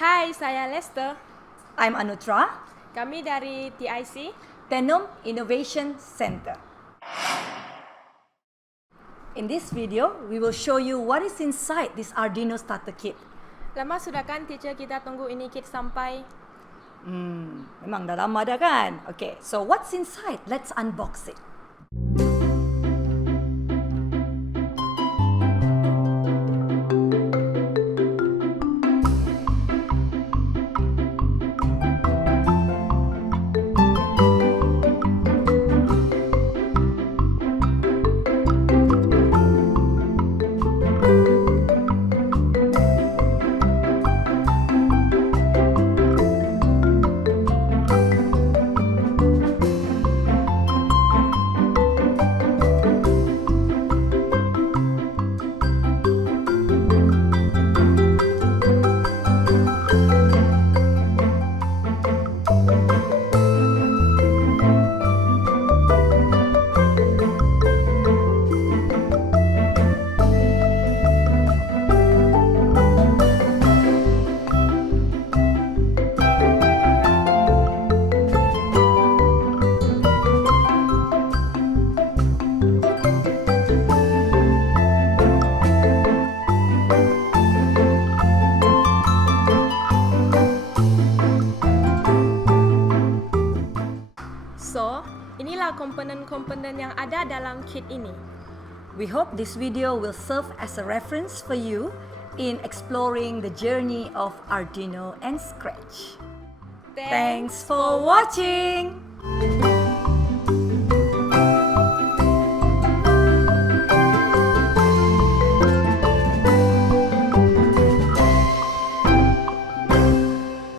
Hai, saya Lester. I'm Anutra, Kami dari TIC. Tenom Innovation Center. In this video, we will show you what is inside this Arduino starter kit. Lama sudah kan teacher kita tunggu ini kit sampai? Memang dah lama dah kan? Okay, so what's inside? Let's unbox it. So, inilah komponen-komponen yang ada dalam kit ini. We hope this video will serve as a reference for you in exploring the journey of Arduino and Scratch. Thanks for watching!